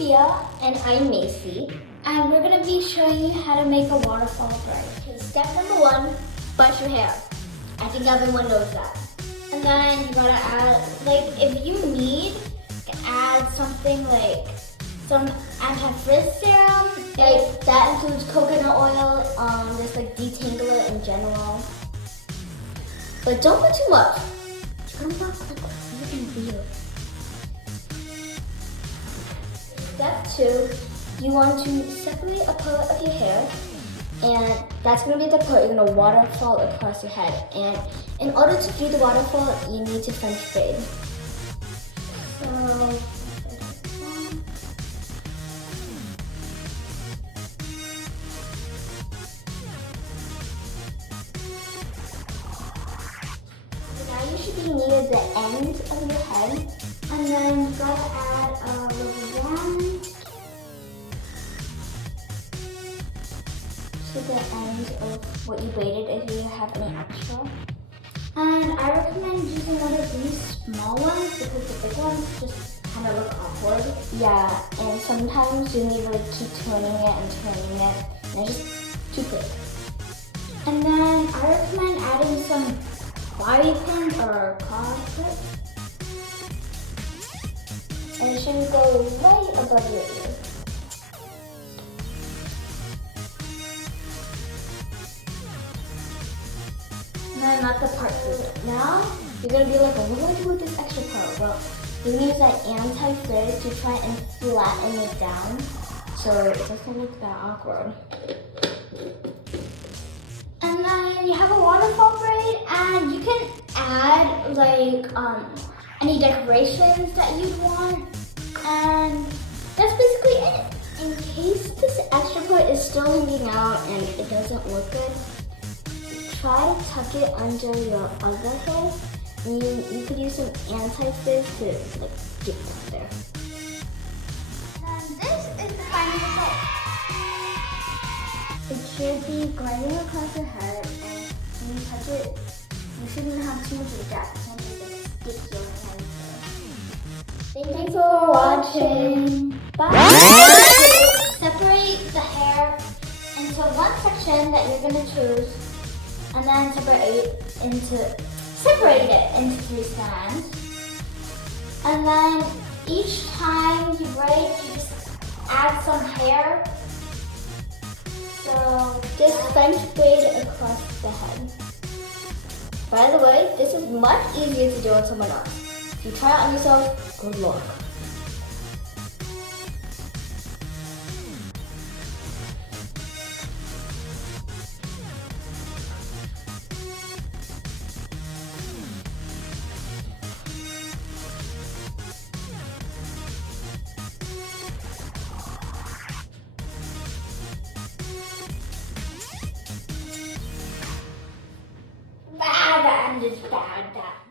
Sophia. And I'm Macy. And we're gonna be showing you how to make a waterfall braid. Okay, step number 1, brush your hair. I think everyone knows that. And then you gotta add, like, if you need, you can add something like some anti-frizz serum. Like, that includes coconut oil, just like detangle it in general. But don't put too much. You're gonna look like something weird. Step 2, you want to separate a part of your hair, and that's going to be the part you're going to waterfall across your head. And in order to do the waterfall, you need to French braid. So, now you should be near the end of your head, and then you gotta add a little wand to the end of what you braided if you have any extra. And I recommend using one of these small ones because the big ones just kind of look awkward. Yeah, and sometimes you need to like keep turning it, and it's just too thick. And then I recommend adding some bobby pins or claw clips. And it should go right above your ear. And then that's the part for it. Now, you're going to be like, what do I do with this extra part? Well, you're going to use that anti-frizz to try and flatten it down so it doesn't look that awkward. And then you have a waterfall braid, and you can add like any decorations that you want, and that's basically it. In case this extra part is still hanging out and it doesn't look good, try to tuck it under your other hair, and you could use some anti-frizz to like get it there. And this is the final result. It should be gliding across your head, and when you touch it, you shouldn't have too much of a gap. It can't just like stick your hand there. Thanks for watching. Bye. Separate the hair into one section that you're gonna choose, and then separate it into 3 strands. And then each time you braid, you just add some hair. So just French braid across the head. By the way, this is much easier to do on someone else. If you try it on yourself, good luck. Bad, bad, bad, bad.